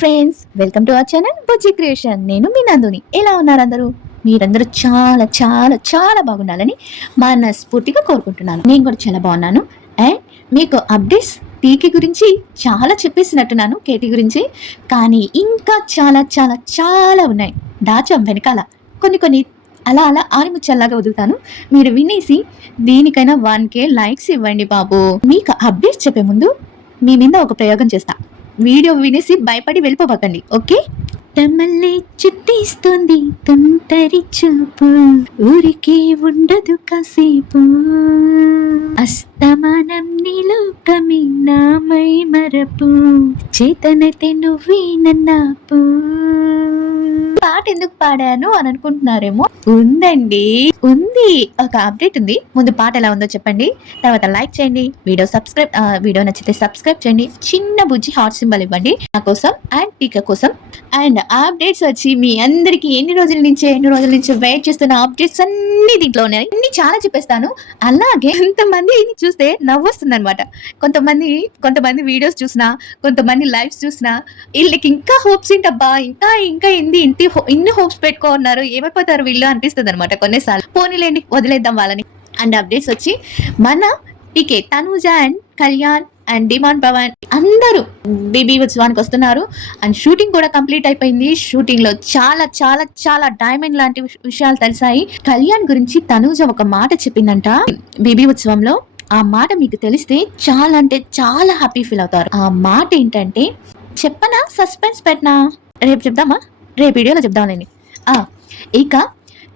Friends, welcome to our channel Bujji creation. నేను మీ నందుని. ఎలా ఉన్నారు అందరూ? మీరందరూ చాలా చాలా చాలా బాగుండాలని మనస్ఫూర్తిగా కోరుకుంటున్నాను. నేను కూడా చాలా బాగున్నాను. అండ్ మీకు అప్డేట్స్ టీకి గురించి చాలా చెప్పేసినట్టున్నాను, కేటీ గురించి. కానీ ఇంకా చాలా చాలా చాలా ఉన్నాయి. దాచాం వెనకాల కొన్ని అలా అలా ఆనిముచ్చల్లాగా వదులుతాను. మీరు వినేసి దీనికైనా 1K లైక్స్ ఇవ్వండి బాబు. మీకు అప్డేట్స్ చెప్పే ముందు మీ మీద ఒక ప్రయోగం చేస్తా. వీడియో వినేసి భయపడి వెళ్ళిపోకండి, ఓకే? తమల్లి చుట్టిస్తుంది తుంటరి చూపు, ఊరికే ఉండదు కాసేపు, అస్తమానం నీలోకమి నామై మరపు, చేతనైతే నువ్వే నన్నాపు. పాట ఎందుకు పాడాను అని అనుకుంటున్నారేమో. ఉందండి, ఉంది, ఒక అప్డేట్ ఉంది. ముందు పాట ఎలా ఉందో చెప్పండి, తర్వాత లైక్ చేయండి, వీడియో నచ్చితే సబ్స్క్రైబ్ చేయండి, చిన్న బుజ్జి హార్ట్ సింబల్ ఇవ్వండి నా కోసం అండ్ టీకా కోసం. అండ్ అప్డేట్స్ వచ్చి మీ అందరికి ఎన్ని రోజుల నుంచి వెయిట్ చేస్తున్న అప్డేట్స్ అన్ని దీంట్లో ఉన్నాయి. అన్ని చాలా చెప్పేస్తాను. అలాగే కొంతమంది చూస్తే నవ్వొస్తుంది అనమాట. కొంతమంది వీడియోస్ చూసినా, కొంతమంది లైవ్స్ చూసినా వీళ్ళకి ఇంకా హోప్స్ ఏంటబ్బా, ఇంకా ఇన్ని హోప్స్ పెట్టుకున్నారు, ఏమైపోతారు వీళ్ళు అనిపిస్తుంది అనమాట కొన్నిసార్లు. పోనీలేండి, వదిలేద్దాం వాళ్ళని. అండ్ అప్డేట్స్ వచ్చి మన టీకే, Tanuja and Kalyan and demand Pavan అందరూ బేబీ ఉత్సవానికి వస్తున్నారు. అండ్ షూటింగ్ కూడా కంప్లీట్ అయిపోయింది. షూటింగ్ లో చాలా చాలా చాలా డైమండ్ లాంటి విషయాలు తెలిసాయి. కళ్యాణ్ గురించి తనూజ ఒక మాట చెప్పిందంట బేబీ ఉత్సవంలో. ఆ మాట మీకు తెలిస్తే చాలా అంటే చాలా హ్యాపీ ఫీల్ అవుతారు. ఆ మాట ఏంటంటే, చెప్పనా, సస్పెన్స్ పెట్టనా, రేపు చెప్దామా, రేపు వీడియోలో చెప్దాంలేండి. ఇక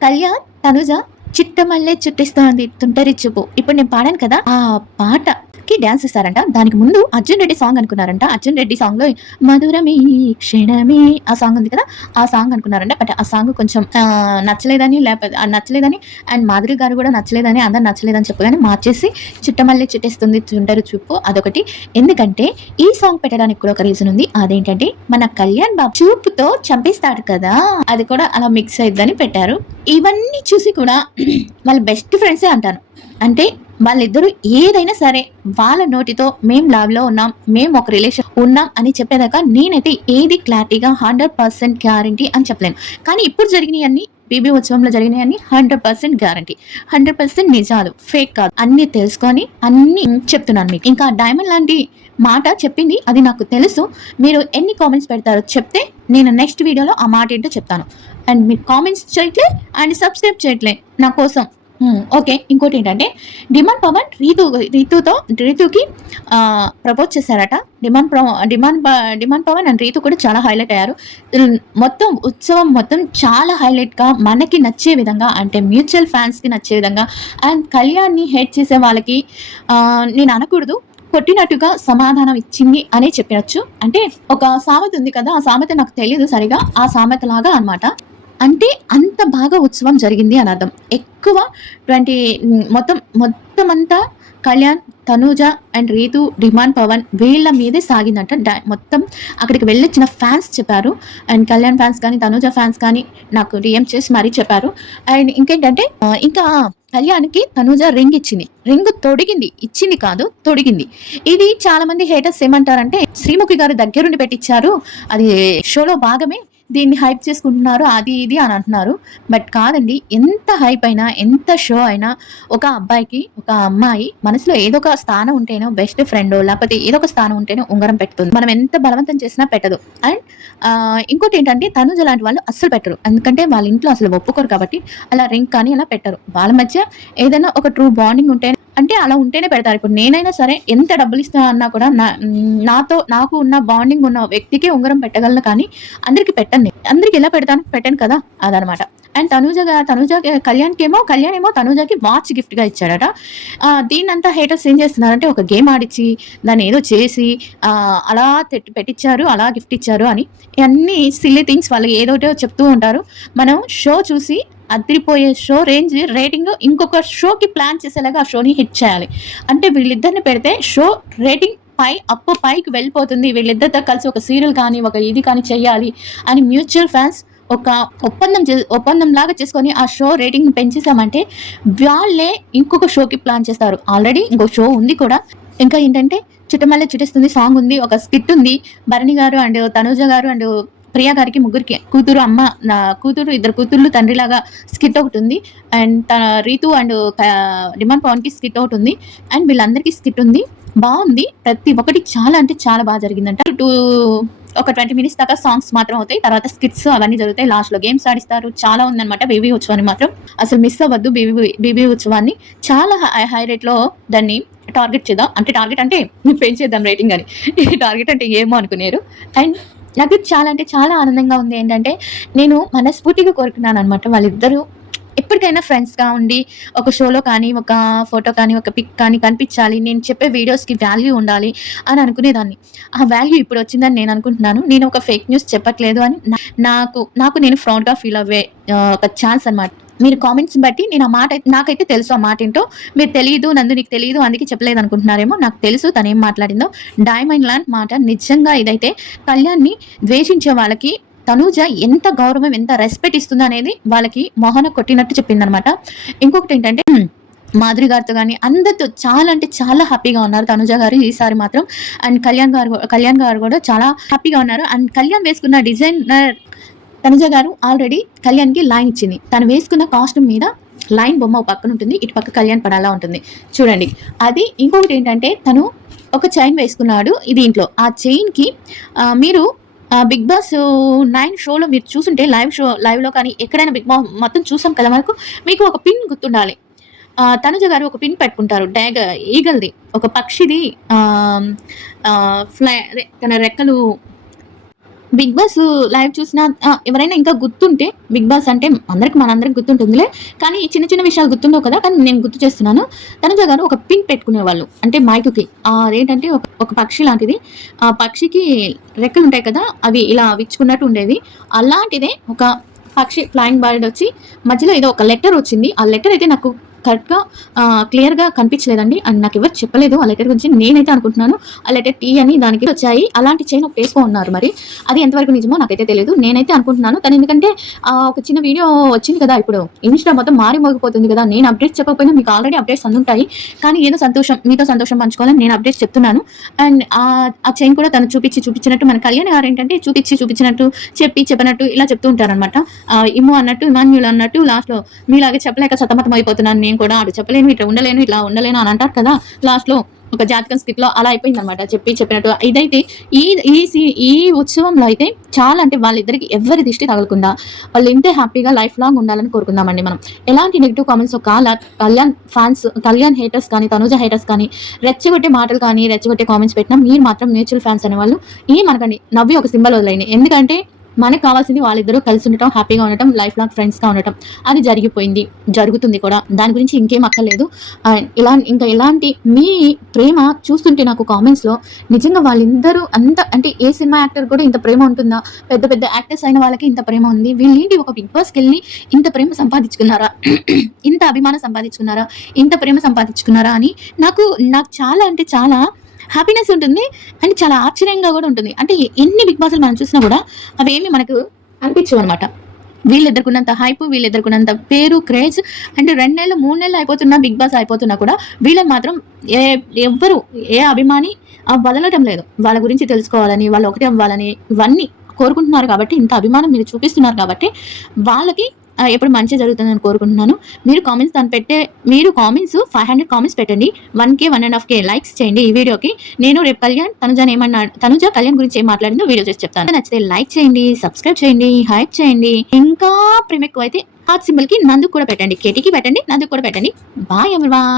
కళ్యాణ్ తనుజ చిట్టమల్లే చుట్టిస్తోంది తుంటరి చూపు. ఇప్పుడు నేను పాడాను కదా, ఆ పాటకి డాన్స్ ఇస్తారంట. దానికి ముందు అర్జున్ రెడ్డి సాంగ్ అనుకున్నారంట. అర్జున్ రెడ్డి సాంగ్ లో మధురమే క్షణమే ఆ సాంగ్ ఉంది కదా, ఆ సాంగ్ అనుకున్నారంట. బట్ ఆ సాంగ్ కొంచెం నచ్చలేదని, లేకపోతే నచ్చలేదని అండ్ మాధురి గారు కూడా నచ్చలేదని, అందరు నచ్చలేదని చెప్పగానే మార్చేసి చిట్టమల్లే చుట్టేస్తుంది తుంటరి చూపు అదొకటి. ఎందుకంటే ఈ సాంగ్ పెట్టడానికి కూడా ఒక రీజన్ ఉంది. అదేంటంటే మన కళ్యాణ్ బాబు చూపుతో చంపేస్తాడు కదా, అది కూడా అలా మిక్స్ అయిద్దని పెట్టారు. ఇవన్నీ చూసి కూడా వాళ్ళ బెస్ట్ ఫ్రెండ్సే అంటాను. అంటే వాళ్ళిద్దరూ ఏదైనా సరే వాళ్ళ నోటితో మేం లవ్ లో ఉన్నాం, మేము ఒక రిలేషన్ ఉన్నాం అని చెప్పేదాకా నేనైతే ఏది క్లారిటీగా 100% గ్యారంటీ అని చెప్పలేను. కానీ ఇప్పుడు జరిగినాయన్నీ, బేబీ ఉత్సవంలో జరిగినాయన్నీ 100% గ్యారంటీ, 100% నిజాలు, ఫేక్ కాదు. అన్ని తెలుసుకొని అన్ని చెప్తున్నాను మీకు. ఇంకా డైమండ్ లాంటి మాట చెప్పింది అది నాకు తెలుసు. మీరు ఎన్ని కామెంట్స్ పెడతారో చెప్తే నేను నెక్స్ట్ వీడియోలో ఆ మాట ఏంటో చెప్తాను. అండ్ మీరు కామెంట్స్ చేయట్లే అండ్ సబ్స్క్రైబ్ చేయట్లే నా కోసం, ఓకే. ఇంకోటి ఏంటంటే, డిమాండ్ పవన్ రీతుకి ప్రపోజ్ చేశారట. డిమాండ్ పవన్ అండ్ రీతు కూడా చాలా హైలైట్ అయ్యారు. మొత్తం ఉత్సవం మొత్తం చాలా హైలైట్గా మనకి నచ్చే విధంగా, అంటే మ్యూచువల్ ఫ్యాన్స్కి నచ్చే విధంగా. అండ్ కళ్యాణ్ని హేట్ చేసే వాళ్ళకి నేను అనకూడదు, కొట్టినట్టుగా సమాధానం ఇచ్చింది అనే చెప్పవచ్చు. అంటే ఒక సామెత ఉంది కదా, ఆ సామెత నాకు తెలియదు సరిగా, ఆ సామెత లాగా అనమాట. అంటే అంత బాగా ఉత్సవం జరిగింది అని అర్థం. ఎక్కువ మొత్తం అంతా కళ్యాణ్, తనూజ అండ్ రీతు, డిమాండ్ పవన్ వీళ్ళ మీదే సాగిందంట. మొత్తం అక్కడికి వెళ్ళొచ్చిన ఫ్యాన్స్ చెప్పారు. అండ్ కళ్యాణ్ ఫ్యాన్స్ కానీ తనూజ ఫ్యాన్స్ కానీ నాకు డిఎం చేసి మరీ చెప్పారు. అండ్ ఇంకేంటంటే, ఇంకా కళ్యాణ్కి తనూజ రింగ్ ఇచ్చింది. రింగ్ ఇచ్చింది కాదు, తొడిగింది. ఇది చాలా మంది హేటర్స్ ఏమంటారంటే, శ్రీముఖి గారు దగ్గరుండి పెట్టించారు, అది షోలో భాగమే, దీన్ని హైప్ చేసుకుంటున్నారు, అది ఇది అని అంటున్నారు. బట్ కాదండి, ఎంత హైప్ అయినా, ఎంత షో అయినా, ఒక అబ్బాయికి ఒక అమ్మాయి మనసులో ఏదో ఒక స్థానం ఉంటేనో, బెస్ట్ ఫ్రెండ్ లేకపోతే ఏదో ఒక స్థానం ఉంటేనే ఉంగరం పెట్టుతుంది. మనం ఎంత బలవంతం చేసినా పెట్టదు. అండ్ ఇంకోటి ఏంటంటే, తనుజ లాంటి వాళ్ళు అస్సలు పెట్టరు. ఎందుకంటే వాళ్ళ ఇంట్లో అసలు ఒప్పుకోరు కాబట్టి అలా రింగ్ కానీ అలా పెట్టరు. వాళ్ళ మధ్య ఏదైనా ఒక ట్రూ బాండింగ్ ఉంటే, అంటే అలా ఉంటేనే పెడతారు. ఇప్పుడు నేనైనా సరే ఎంత డబ్బులు ఇస్తా అన్నా కూడా నాకు ఉన్న బాండింగ్ ఉన్న వ్యక్తికే ఉంగరం పెట్టగలను, కానీ అందరికి పెట్టండి. అందరికి ఎలా పెట్టాను కదా, అదనమాట. అండ్ తనూజ కళ్యాణ్ ఏమో తనూజకి వాచ్ గిఫ్ట్ గా ఇచ్చాడట. దీన్నంతా హేటర్స్ ఏం చేస్తున్నారంటే, ఒక గేమ్ ఆడిచ్చి దాన్ని ఏదో చేసి అలా పెట్టించారు, అలా గిఫ్ట్ ఇచ్చారు అని అన్ని సిల్లీ థింగ్స్ వాళ్ళు ఏదోటో చెప్తూ ఉంటారు. మనం షో చూసి అదిరిపోయే షో రేటింగ్ ఇంకొక షోకి ప్లాన్ చేసేలాగా ఆ షోని హిట్ చేయాలి. అంటే వీళ్ళిద్దరిని పెడితే షో రేటింగ్ పైకి వెళ్ళిపోతుంది. వీళ్ళిద్దరితో కలిసి ఒక సీరియల్ కానీ ఒక ఇది కానీ చెయ్యాలి అని మ్యూచువల్ ఫ్యాన్స్ ఒక ఒప్పందం లాగా చేసుకొని ఆ షో రేటింగ్ పెంచేసామంటే వాళ్ళే ఇంకొక షోకి ప్లాన్ చేస్తారు. ఆల్రెడీ ఇంకో షో ఉంది కూడా. ఇంకా ఏంటంటే, చుట్టమల్లె చుట్టేస్తుంది సాంగ్ ఉంది, ఒక స్కిట్ ఉంది. భరణి గారు అండ్ తనూజ గారు అండ్ ప్రియా గారికి ముగ్గురికి కూతురు అమ్మ నా కూతురు ఇద్దరు కూతుర్లు తండ్రిలాగా స్కిట్ ఒకటి ఉంది. And Ritu and demand Pavan కి స్కిట్ ఒకటి ఉంది. అండ్ వీళ్ళందరికీ స్కిట్ ఉంది. బాగుంది, ప్రతి ఒక్కటి చాలా అంటే చాలా బాగా జరిగిందంట. ఒక 20 minutes దాకా సాంగ్స్ మాత్రం అవుతాయి, తర్వాత స్కిట్స్ అవన్నీ జరుగుతాయి, లాస్ట్ లో గేమ్స్ ఆడిస్తారు. చాలా ఉందన్నమాట. బేబీ ఉత్సవాన్ని మాత్రం అసలు మిస్ అవ్వద్దు. బేబీ ఉత్సవాన్ని చాలా హై రేట్ లో దాన్ని టార్గెట్ చేద్దాం. అంటే టార్గెట్ అంటే పెంచేద్దాం రేటింగ్ అని. టార్గెట్ అంటే ఏమో అనుకున్నారు. అండ్ నాకు చాలా అంటే చాలా ఆనందంగా ఉంది. ఏంటంటే నేను మనస్ఫూర్తిగా కోరుకున్నాను అనమాట, వాళ్ళిద్దరూ ఎప్పటికైనా ఫ్రెండ్స్గా ఉండి ఒక షోలో కానీ, ఒక ఫోటో కానీ, ఒక పిక్ కానీ కనిపించాలి, నేను చెప్పే వీడియోస్కి వాల్యూ ఉండాలి అని అనుకునేదాన్ని. ఆ వాల్యూ ఇప్పుడు వచ్చిందని నేను అనుకుంటున్నాను. నేను ఒక ఫేక్ న్యూస్ చెప్పట్లేదు అని నాకు నేను ప్రౌడ్గా ఫీల్ అవ్వే ఒక ఛాన్స్ అనమాట. మీరు కామెంట్స్ బట్టి నేను ఆ మాట నాకైతే తెలుసు, ఆ మాట ఏంటో. మీరు తెలియదు నందు, నీకు తెలియదు అందుకే చెప్పలేదు అనుకుంటున్నారేమో. నాకు తెలుసు తను ఏం మాట్లాడిందో. డైమండ్ లాంటి మాట నిజంగా. ఇదైతే కళ్యాణ్ని ద్వేషించే వాళ్ళకి తనూజ ఎంత గౌరవం, ఎంత రెస్పెక్ట్ ఇస్తుందో అనేది వాళ్ళకి మొహన కొట్టినట్టు చెప్పిందనమాట. ఇంకొకటి ఏంటంటే మాధురి గారితో కానీ అందరితో చాలా అంటే చాలా హ్యాపీగా ఉన్నారు తనుజ గారు ఈసారి మాత్రం. అండ్ కళ్యాణ్ గారు కూడా చాలా హ్యాపీగా ఉన్నారు. అండ్ కళ్యాణ్ వేసుకున్న డిజైనర్ తనుజ గారు ఆల్రెడీ కళ్యాణ్కి లైన్ ఇచ్చింది. తను వేసుకున్న కాస్ట్యూమ్ మీద లైన్ బొమ్మ ఒక పక్కన ఉంటుంది, ఇటు పక్క కళ్యాణ్ పడాలా ఉంటుంది చూడండి. అది ఇంకొకటి ఏంటంటే తను ఒక చైన్ వేసుకున్నాడు దీంట్లో. ఆ చైన్కి మీరు బిగ్ బాస్ 9 షోలో మీరు చూసుంటే లైవ్లో కానీ ఎక్కడైనా బిగ్ బాస్ మొత్తం చూసాం కదా, మీకు ఒక పిన్ గుర్తుండాలి. తనుజ గారు ఒక పిన్ పెట్టుకుంటారు, ఈగల్ది, ఒక పక్షిది ఫ్లై, తన రెక్కలు. బిగ్ బాస్ లైవ్ చూసిన ఎవరైనా ఇంకా గుర్తుంటే, బిగ్ బాస్ అంటే మనందరికి గుర్తుంటుందిలే, కానీ చిన్న చిన్న విషయాలు గుర్తుండవు కదా, కానీ నేను గుర్తు చేస్తున్నాను. తనుజ గారు ఒక పిన్ పెట్టుకునేవాళ్ళు, అంటే మైకుకి. అదేంటంటే ఒక పక్షి లాంటిది, ఆ పక్షికి రెక్కలు ఉంటాయి కదా, అవి ఇలా విచ్చుకున్నట్టు ఉండేది. అలాంటిదే ఒక పక్షి ఫ్లయింగ్ బర్డ్ వచ్చి మధ్యలో ఏదో ఒక లెటర్ వచ్చింది. ఆ లెటర్ అయితే నాకు కరెక్ట్గా క్లియర్గా కనిపించలేదండి. అండ్ నాకు ఎవరు చెప్పలేదు ఆ లెటర్ గురించి. నేనైతే అనుకుంటున్నాను ఆ లెటర్ టీ అని దానికి వచ్చాయి. అలాంటి చైన్ ఒక వేసుకో ఉన్నారు, మరి అది ఎంతవరకు నిజమో నాకైతే తెలియదు. నేనైతే అనుకుంటున్నాను తను, ఎందుకంటే ఒక చిన్న వీడియో వచ్చింది కదా, ఇప్పుడు ఇన్స్టా మొత్తం మారి మోగిపోతుంది కదా. నేను అప్డేట్స్ చెప్పకపోయినా మీకు ఆల్రెడీ అప్డేట్స్ అందుంటాయి, కానీ ఏదో మీతో సంతోషం పంచుకోవాలని నేను అప్డేట్స్ చెప్తున్నాను. అండ్ ఆ చైన్ కూడా తను చూపించినట్టు మన కళ్యాణ్ గారు ఏంటంటే చూపించినట్టు చెప్పినట్టు ఇలా చెప్తూ ఉంటారనమాట. ఇమాన్యుల్ అన్నట్టు లాస్ట్లో మీలాగే చెప్పలేక సతమతం అయిపోతున్నాను నేను కూడా, అటు చెప్పలేను, ఇట్లా ఉండలేను, ఇట్లా ఉండలేను అని అంటారు కదా లాస్ట్లో ఒక జాతకం స్కిట్ లో. అలా అయిపోయింది అనమాట చెప్పినట్టు. ఇదైతే ఈ ఉత్సవంలో అయితే చాలా అంటే వాళ్ళిద్దరికి ఎవరి దిష్టి తగలకుండా వాళ్ళు ఇంతే హ్యాపీగా లైఫ్ లాంగ్ ఉండాలని కోరుకుందామండి మనం. ఎలాంటి నెగిటివ్ కామెంట్స్ కళ్యాణ్ హేటర్స్ కానీ, తనుజ హేటర్స్ కానీ, రెచ్చగొట్టే మాటలు కానీ, రెచ్చగొట్టే కామెంట్స్ పెట్టినా మీరు మాత్రం మ్యూచువల్ ఫ్యాన్స్ అనేవాళ్ళు మనకండి నవ్వి ఒక సింబల్ వదిలేయండి. ఎందుకంటే మనకు కావాల్సింది వాళ్ళిద్దరూ కలిసి ఉండటం, హ్యాపీగా ఉండటం, లైఫ్ లాంగ్ ఫ్రెండ్స్గా ఉండటం. అది జరిగిపోయింది, జరుగుతుంది కూడా, దాని గురించి ఇంకేం అక్కర్లేదు. ఇంకా ఇలాంటి మీ ప్రేమ చూస్తుంటే నాకు కామెంట్స్లో నిజంగా వాళ్ళిద్దరూ అంటే ఏ సినిమా యాక్టర్ కూడా ఇంత ప్రేమ ఉంటుందా? పెద్ద పెద్ద యాక్టర్స్ అయిన వాళ్ళకి ఇంత ప్రేమ ఉంది, వీళ్ళేంటి ఒక బిగ్ బాస్కి వెళ్ళి ఇంత ప్రేమ సంపాదించుకున్నారా, ఇంత అభిమానం సంపాదించుకున్నారా, ఇంత ప్రేమ సంపాదించుకున్నారా అని నాకు చాలా అంటే చాలా హ్యాపీనెస్ ఉంటుంది. అండ్ చాలా ఆశ్చర్యంగా కూడా ఉంటుంది. అంటే ఎన్ని బిగ్ బాస్లు మనం చూసినా కూడా అవేమి మనకు అనిపించవు అనమాట. వీళ్ళెదుర్కొన్నంత హైప్, వీళ్ళెదుర్కొన్నంత పేరు, క్రేజ్. అంటే 2 నెలలు 3 నెలలు అయిపోతున్నా బిగ్ బాస్ అయిపోతున్నా కూడా వీళ్ళని మాత్రం ఎవ్వరు ఏ అభిమాని వదలటం లేదు. వాళ్ళ గురించి తెలుసుకోవాలని, వాళ్ళు ఒకటే అవ్వాలని ఇవన్నీ కోరుకుంటున్నారు కాబట్టి, ఇంత అభిమానం మీరు చూపిస్తున్నారు కాబట్టి వాళ్ళకి ఎప్పుడు మంచి జరుగుతుందని కోరుకుంటున్నాను. మీరు కామెంట్స్ 500 కామెంట్స్ పెట్టండి. 1K 1.5K లైక్స్ చేయండి ఈ వీడియోకి. నేను రేపు తనుజ కళ్యాణ్ గురించి ఏం మాట్లాడిందో వీడియో చేసి చెప్తాను. నచ్చితే లైక్ చేయండి, సబ్స్క్రైబ్ చేయండి, హైప్ చేయండి. ఇంకా ప్రేమ ఎక్కువ అయితే హార్ట్ సింబల్ కి నందుకు కూడా పెట్టండి, కేటీకి పెట్టండి, నందుకు కూడా పెట్టండి. Bye everyone.